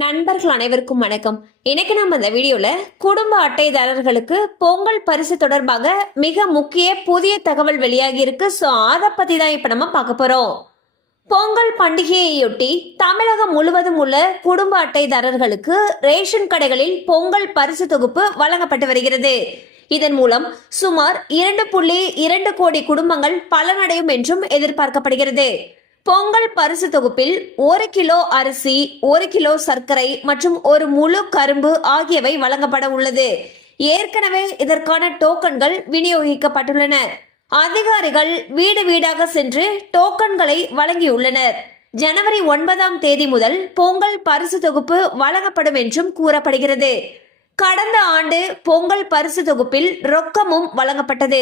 நண்பர்கள் அனைவருக்கும் வணக்கம். இன்னைக்கு நம்ம இந்த வீடியோல குடும்ப அட்டைதாரர்களுக்கு பொங்கல் பரிசு தொடர்பாக மிக முக்கிய புதிய தகவல் வெளியாகி இருக்கு. ஸோ அதை பத்தி தான் இப்ப நம்ம பார்க்க போறோம். பொங்கல் பண்டிகையையொட்டி தமிழகம் முழுவதும் உள்ள குடும்ப அட்டைதாரர்களுக்கு ரேஷன் கடைகளில் பொங்கல் பரிசு தொகுப்பு வழங்கப்பட்டு வருகிறது. இதன் மூலம் சுமார் 2.2 கோடி குடும்பங்கள் பலனடையும் என்றும் எதிர்பார்க்கப்படுகிறது. பொங்கல் பரிசு தொகுப்பில் 1 கிலோ அரிசி, 1 கிலோ சர்க்கரை மற்றும் ஒரு முழு கரும்பு ஆகியவை வழங்கப்பட உள்ளது. ஏற்கனவே இதற்கான டோக்கன்கள் விநியோகிக்கப்பட்டுள்ளன. அதிகாரிகள் வீடு வீடாக சென்று டோக்கன்களை வழங்கியுள்ளனர். ஜனவரி 9ஆம் தேதி முதல் பொங்கல் பரிசு தொகுப்பு வழங்கப்படும் என்றும் கூறப்படுகிறது. கடந்த ஆண்டு பொங்கல் பரிசு தொகுப்பில் ரொக்கமும் வழங்கப்பட்டது.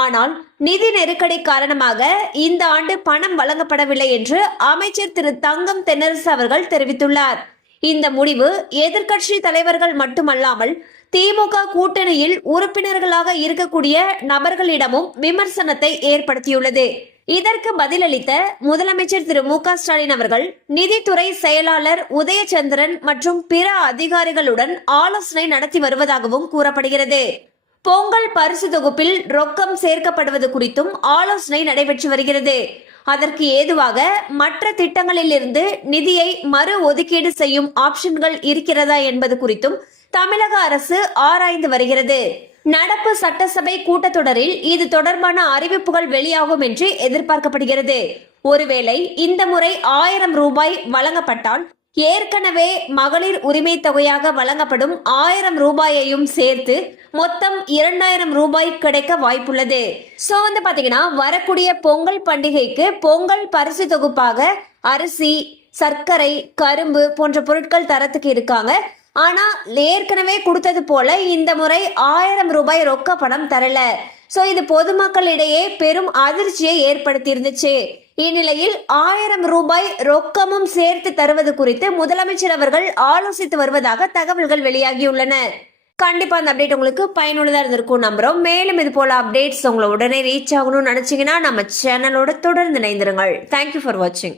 ஆனால் நிதி நெருக்கடி காரணமாக இந்த ஆண்டு பணம் வழங்கப்படவில்லை என்று அமைச்சர் திரு தங்கம் தென்னரசு அவர்கள் தெரிவித்துள்ளார். இந்த முடிவு எதிர்க்கட்சி தலைவர்கள் மட்டுமல்லாமல் திமுக கூட்டணியில் உறுப்பினர்களாக இருக்கக்கூடிய நபர்களிடமும் விமர்சனத்தை ஏற்படுத்தியுள்ளது. இதற்கு பதிலளித்த முதலமைச்சர் திரு மு.க. ஸ்டாலின் அவர்கள் நிதித்துறை செயலாளர் உதயச்சந்திரன் மற்றும் பிற அதிகாரிகளுடன் ஆலோசனை நடத்தி வருவதாகவும் கூறப்படுகிறது. பொங்கல் பரிசு தொகுப்பில் ரொக்கம் சேர்க்கப்படுவது குறித்தும் ஆலோசனை நடைபெற்று வருகிறது. அதற்கு ஏதுவாக மற்ற திட்டங்களில் இருந்து நிதியை மறு ஒதுக்கீடு செய்யும் ஆப்ஷன்கள் இருக்கிறதா என்பது குறித்தும் தமிழக அரசு ஆராய்ந்து வருகிறது. நடப்பு சட்டசபை கூட்டத்தொடரில் இது தொடர்பான அறிவிப்புகள் வெளியாகும் என்று எதிர்பார்க்கப்படுகிறது. ஒருவேளை இந்த முறை 1000 ரூபாய் வழங்கப்பட்டால் ஏற்கனவே மகளிர் உரிமை தொகையாக வழங்கப்படும் 1000 ரூபாயையும் சேர்த்து மொத்தம் 2000 ரூபாய் கிடைக்க வாய்ப்புள்ளது. சோ பாத்தீங்கன்னா வரக்கூடிய பொங்கல் பண்டிகைக்கு பொங்கல் பரிசு தொகுப்பாக அரிசி, சர்க்கரை, கரும்பு போன்ற பொருட்கள் தரத்துக்கு இருக்காங்க. ஆனா ஏற்கனவே கொடுத்தது போல இந்த முறை 1000 ரூபாய் ரொக்க பணம் தரல. சோ இது பொதுமக்களிடையே பெரும் அதிர்ச்சியை ஏற்படுத்தி இருந்துச்சு. இந்நிலையில் 1000 ரூபாய் ரொக்கமும் சேர்த்து தருவது குறித்து முதலமைச்சர் அவர்கள் ஆலோசித்து வருவதாக தகவல்கள் வெளியாகியுள்ளன. கண்டிப்பா அந்த அப்டேட் உங்களுக்கு பயனுள்ளதா இருந்திருக்கும் நம்புறோம். மேலும் இது போல அப்டேட்ஸ் உங்களை உடனே ரீச் ஆகணும்னு நினைச்சீங்கன்னா நம்ம சேனலோட தொடர்ந்து இணைந்திருங்கள். தேங்க்யூ ஃபார் வாட்சிங்.